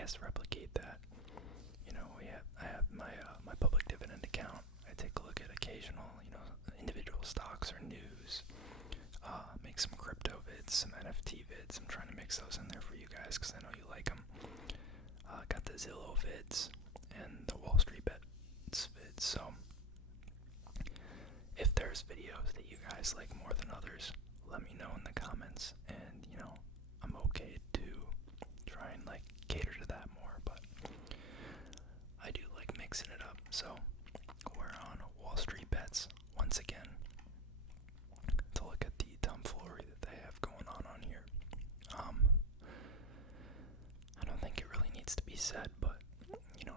guess replicate that. I have my public dividend account. I take a look at occasional, individual stocks or news. Make some crypto vids, some NFT vids. I'm trying to mix those in there for you guys because I know you like them. Got the Zillow vids and the WallStreetBets vids. So if there's videos that you guys like more than others, let me know in the comments, and I'm okay to try and cater to that more, but I do like mixing it up. So we're on WallStreetBets once again to look at the tomfoolery that they have going on here. I don't think it really needs to be said, but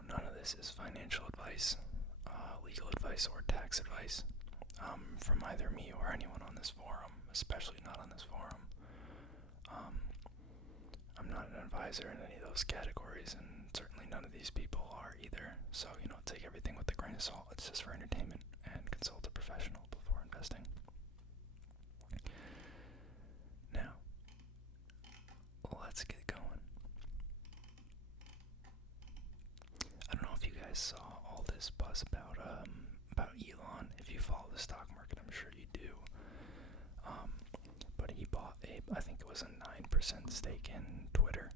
none of this is financial advice, legal advice, or tax advice from either me or anyone on this forum, especially not on this forum. I'm not an advisor in any of those categories, and certainly none of these people are either. So, take everything with a grain of salt. It's just for entertainment, and consult a professional before investing. Now, let's get going. I don't know if you guys saw all this buzz about Elon. If you follow the stock market, I'm sure you do. But he bought I think it was a 9% stake in Twitter,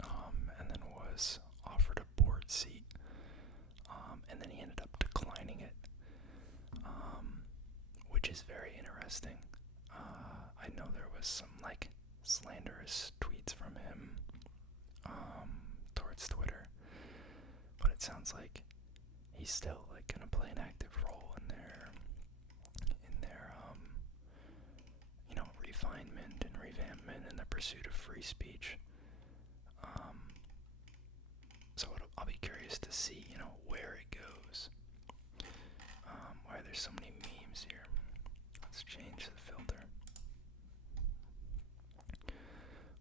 and then was offered a board seat, and then he ended up declining it, which is very interesting. I know there was some slanderous tweets from him towards Twitter, but it sounds like he's still gonna play an active role in their refinement and revampment and the pursuit of free speech. So I'll be curious to see where it goes. Why there's so many memes here. Let's change the filter.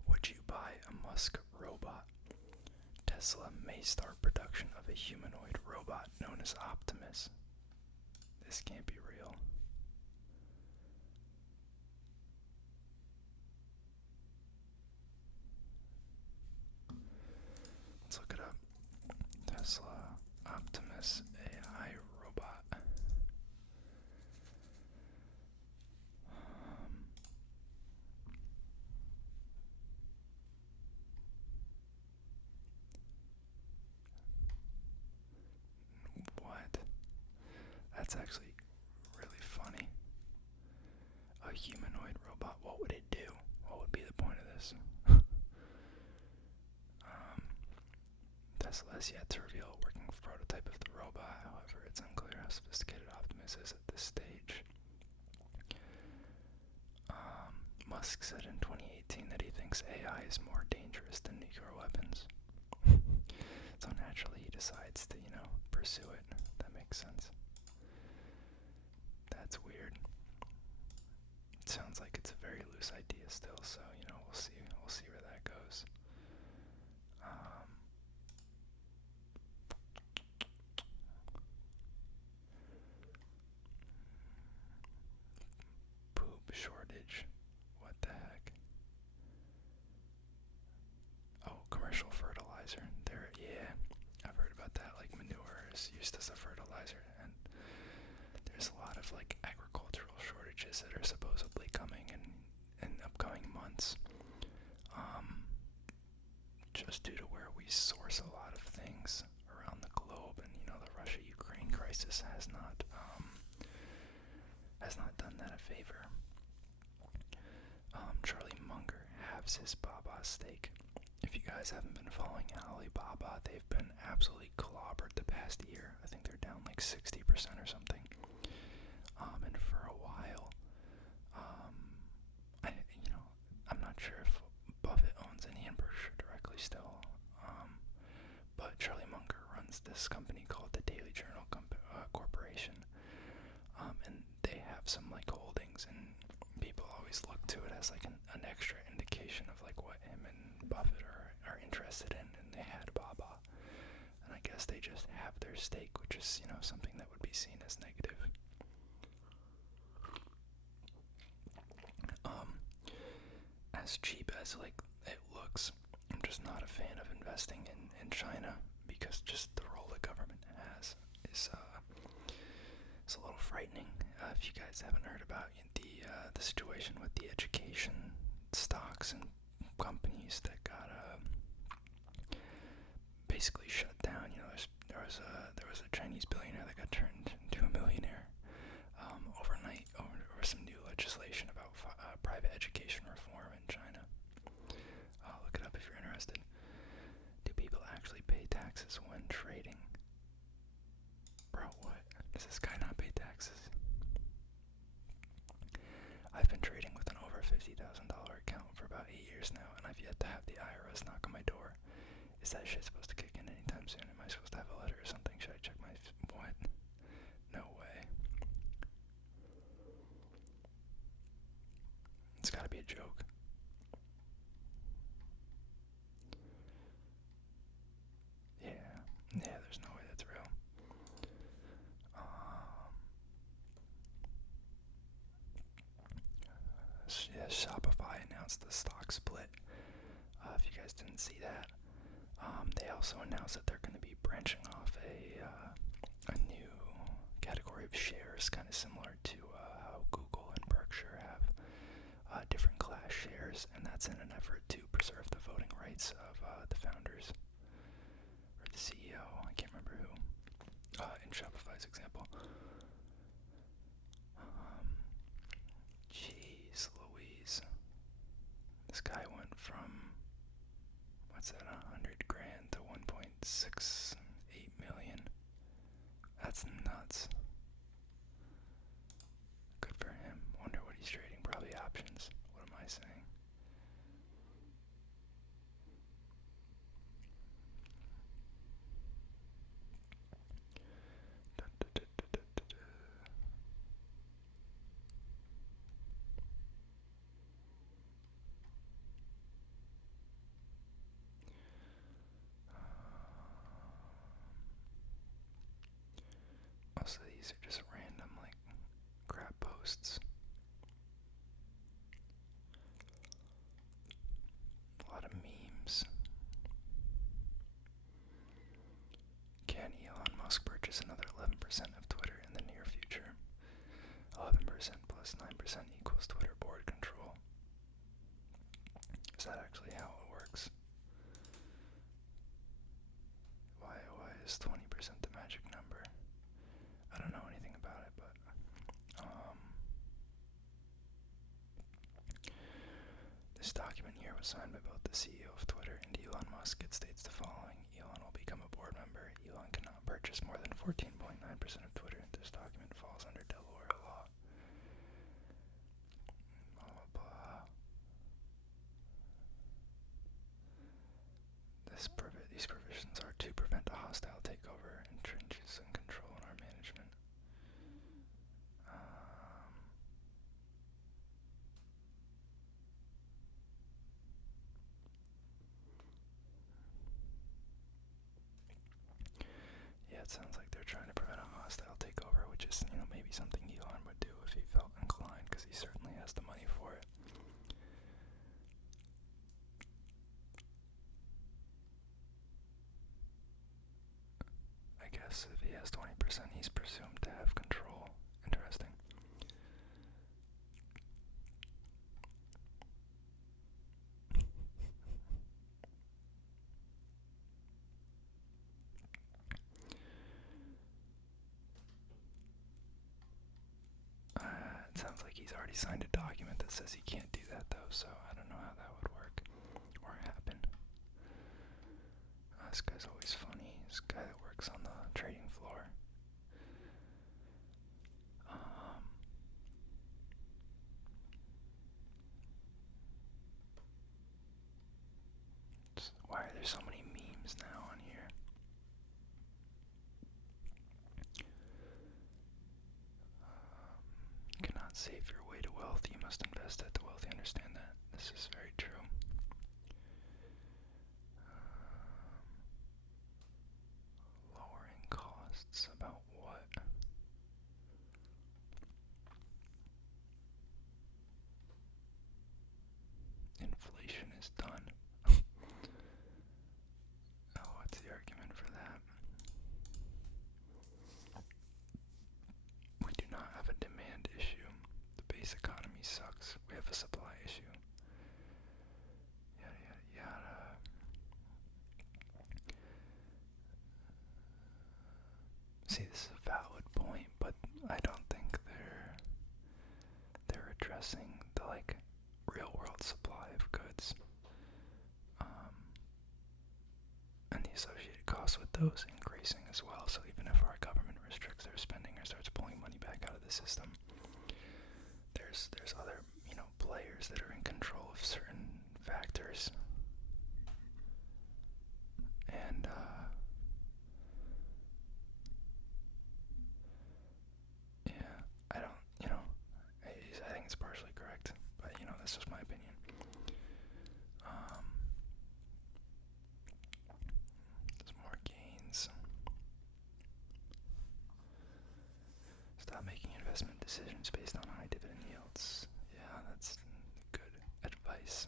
Would you buy a Musk robot? Tesla may start production of a humanoid robot known as Optimus. This can't be real. Let's look it up. Tesla Optimus AI robot. What? That's actually really funny. A humanoid robot. What would it do? What would be the point of this? Tesla has yet to reveal a working prototype of the robot. However, it's unclear how sophisticated Optimus is at this stage. Musk said in 2018 that he thinks AI is more dangerous than nuclear weapons. So naturally he decides to, pursue it. That makes sense. That's weird. It sounds like it's a very loose idea still, so, we'll see where that goes. Poop shortage. What the heck? Oh, commercial fertilizer. Yeah, I've heard about that. Manure is used as a fertilizer, and there's a lot of agricultural shortages that are supposedly coming in upcoming months. Just due to where we source a lot of things around the globe, and the Russia-Ukraine crisis has not done that a favor. Charlie Munger halves his Baba stake. If you guys haven't been following Alibaba, they've been absolutely clobbered the past year. I think they're down 60% or something. And for a while, I'm not sure if Buffett owns any in Berkshire directly still, but Charlie Munger runs this company called the Daily Journal Corporation, and they have some holdings, and people always look to it as an extra indication of what him and Buffett are interested in, and they had Baba, and I guess they just have their stake, which is something that would be seen as negative. As cheap as it looks, I'm just not a fan of investing in China, because just the role the government has is it's a little frightening. If you guys haven't heard about the situation with the education stocks and companies that got basically shut down. There was a Chinese billionaire that got turned into a millionaire overnight over some new legislation about private education reform in China. Look it up if you're interested. Do people actually pay taxes when trading? Bro, what? Does this guy not pay taxes? I've been trading with an over $50,000 account for about 8 years now, and I've yet to have the IRS knock on my door. Is that shit supposed to kick in anytime soon? Am I supposed to have a letter or something? Should I check my... What? No way. It's gotta be a joke. Yeah, there's no way that's real. Yeah, Shopify announced the stock split. If you guys didn't see that, they also announced that they're going to be branching off a new category of shares, kind of similar to how Google and Berkshire have different class shares, and that's in an effort to preserve the voting rights of the founders or the CEO. I can't remember who. In Shopify's example. Jeez Louise. This guy went from, what's that, 100 grand to 1.68 million. That's nuts. Good for him. Wonder what he's trading. Probably options. What am I saying? Most of these are just random, like, crap posts. A lot of memes. Can Elon Musk purchase another 11% of Twitter in the near future? 11% plus 9% equals Twitter board control. Is that actually how it works? Why is 20% the magic number? I don't know anything about it, but this document here was signed by both the CEO of Twitter and Elon Musk. It states the following: Elon will become a board member. Elon cannot purchase more than 14.9% of Twitter. This document falls under Delaware law. Blah, blah, blah. These provisions are to prevent a hostile takeover, entrenches and control in our management. Yeah, it sounds like they're trying to prevent a hostile takeover, which is, maybe something Elon would do if he felt inclined, because he certainly has the money for it. I guess if he has 20%, he's presumed to have control. Interesting. It sounds like he's already signed a document that says he can't do that, though, so I don't know how that would work or happen. This guy's always funny. This guy that works on the trading floor. Why are there so many memes now on here? You cannot save your way to wealth. You must invest at the wealthy. Understand that. This is very true. Lowering costs. About what? Inflation is done. Oh, what's the adjusting the real world supply of goods, and the associated costs with those increasing as well. So even if our government restricts their spending or starts pulling money back out of the system, there's other players that are in control of certain factors, and yeah, I don't, I think it's partially correct, but that's just my opinion. There's more gains. Stop making investment decisions based on high dividend yields. Yeah, that's good advice.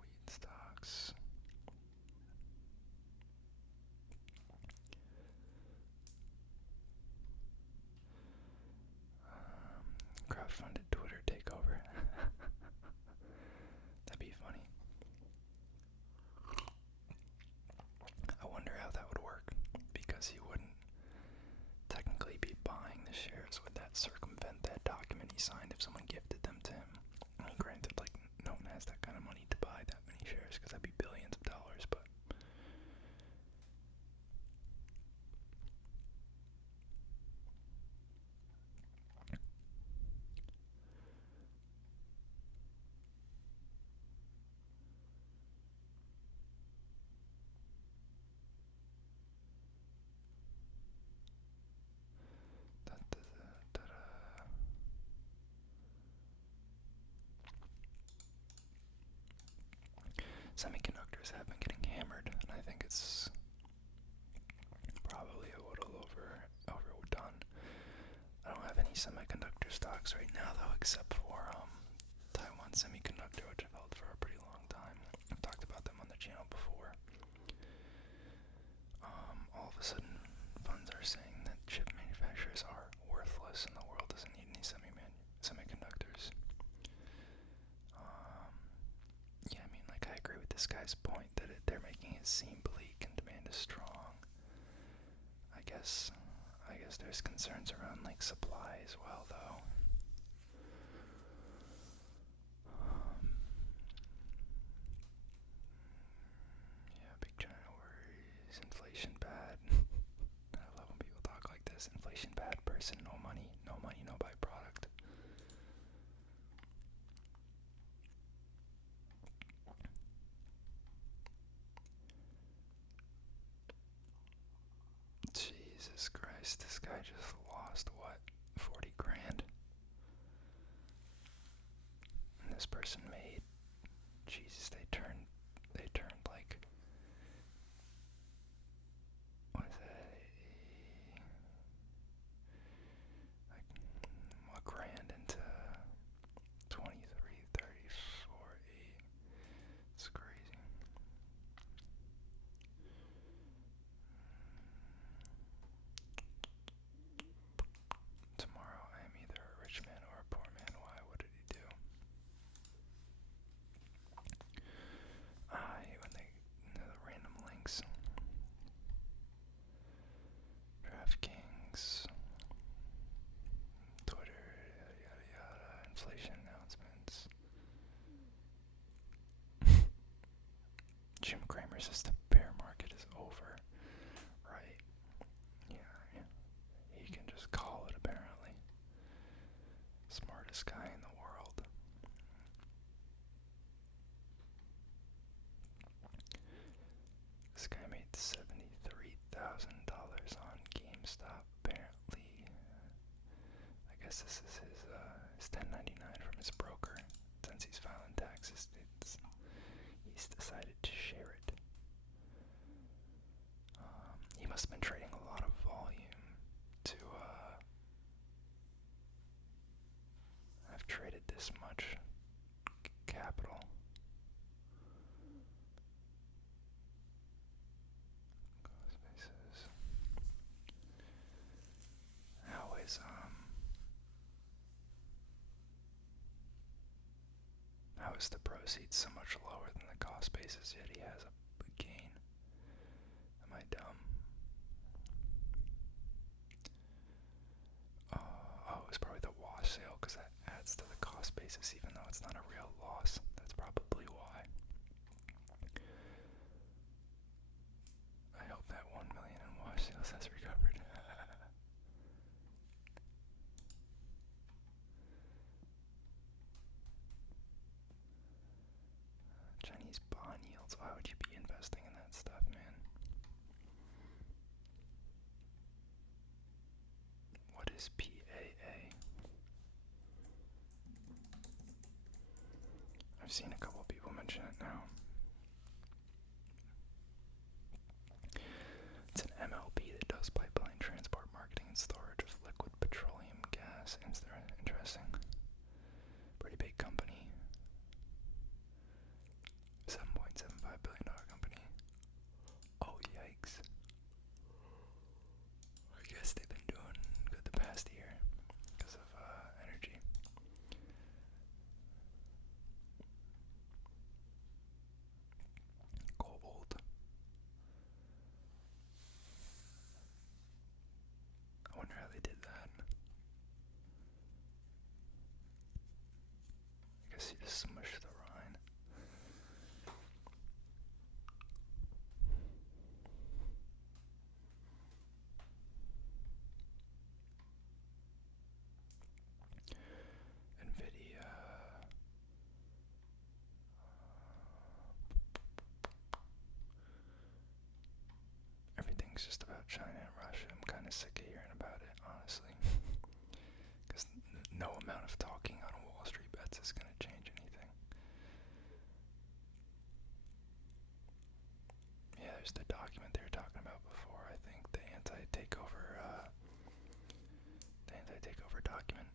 Weed stocks. Crowdfunded Twitter takeover. That'd be funny. I wonder how that would work, because he wouldn't technically be buying the shares. Would that circumvent that document he signed if someone gifted them to him? I mean, granted, no one has that kind of money to buy that many shares, because that'd be billions of dollars, but Semiconductors have been getting hammered, and I think it's probably a little overdone. I don't have any semiconductor stocks right now, though, except for Taiwan Semiconductor, which I've held for a pretty long time. I've talked about them on the channel before. All of a sudden, funds are saying that chip manufacturers are worthless and the world doesn't need any semiconductors. Yeah, I mean, I agree with this guy's point that they're making it seem bleak and demand is strong. I guess there's concerns around supply as well, though. Yeah, big China worries. Inflation bad. I love when people talk like this. Inflation bad, person, no money, no byproduct. Jesus Christ, this guy just lost, what, 40 grand? And this person made, Jesus, they turned what is that, a grand into 23, 34, 8. It's crazy. Tomorrow I am either a rich man or a poor man. Why? What did he do? I hate when the random links. DraftKings, Twitter, yada yada, inflation announcements. Jim Cramer says the bear market is over. Right. Yeah. He can just call it, apparently. Smartest guy in the world. This guy made $73,000 on GameStop, apparently. I guess this is his 1099 from his broker. Since he's filing taxes, he's decided to share it. He must have been trading a lot of volume to have traded this much capital. How is the proceeds so much lower than the cost basis, yet he has a gain? Am I dumb? basis, even though it's not a real loss. That's probably why. I hope that 1 million in wash sales has recovered. Chinese bond yields. Why would you be investing in that stuff, man? What is PAA? I've seen a couple people mention it now. It's an MLP that does pipeline transport, marketing, and storage of liquid petroleum gas. Interesting. Pretty big company. $7.75 billion company. Oh, yikes. I guess they've been doing good the past year because of energy. Gold. I wonder how they did that. I guess you just smush the rind. Nvidia. Everything's just about China and Russia. I'm kind of sick of hearing about it, honestly. Because no amount of talking on WallStreetBets is going to change anything. Yeah, there's the document they were talking about before, I think. The anti-takeover document.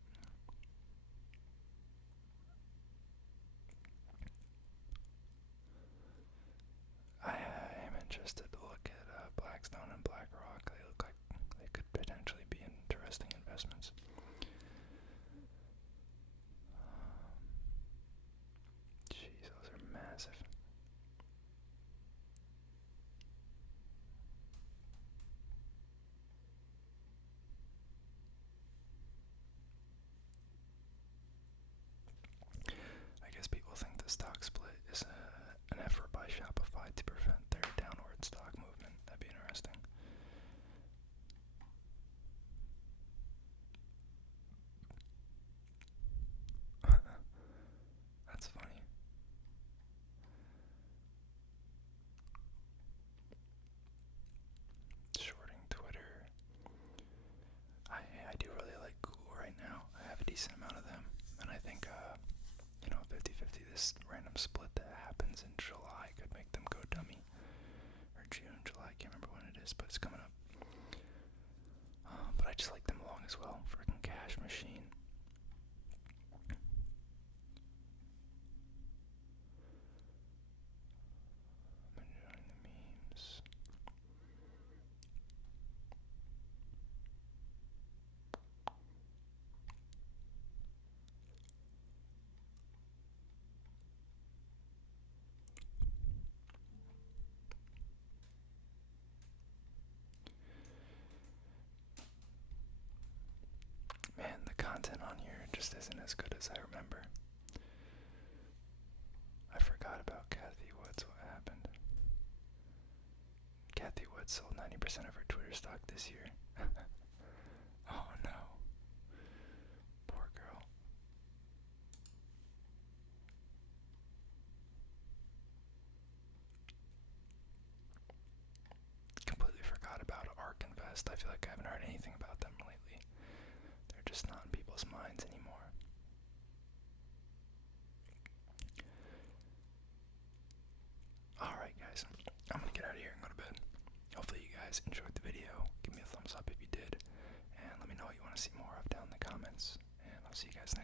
I am interested to look at Blackstone and BlackRock. They look like they could potentially be interesting investments. Jeez, those are massive. I guess people think the stock split is an effort by Shopify to prevent their downward stock movement. That'd be interesting. That's funny. Shorting Twitter. I do really like Google right now. I have a decent amount of them, and I think 50-50, this random split that happens in July could make them go dummy. Or June, July, I can't remember when it is, but it's coming up. But I just like them long as well. Freaking cash machine. I'm enjoying the memes. Man, the content on here just isn't as good as I remember. I forgot about Kathy Woods. What happened? Kathy Woods sold 90% of her Twitter stock this year. Oh no. Poor girl. Completely forgot about Ark Invest. I feel like I haven't heard anything about them lately. They're just not in people's minds anymore. Alright guys, I'm gonna get out of here and go to bed. Hopefully you guys enjoyed the video. Give me a thumbs up if you did. And let me know what you want to see more of down in the comments. And I'll see you guys next time.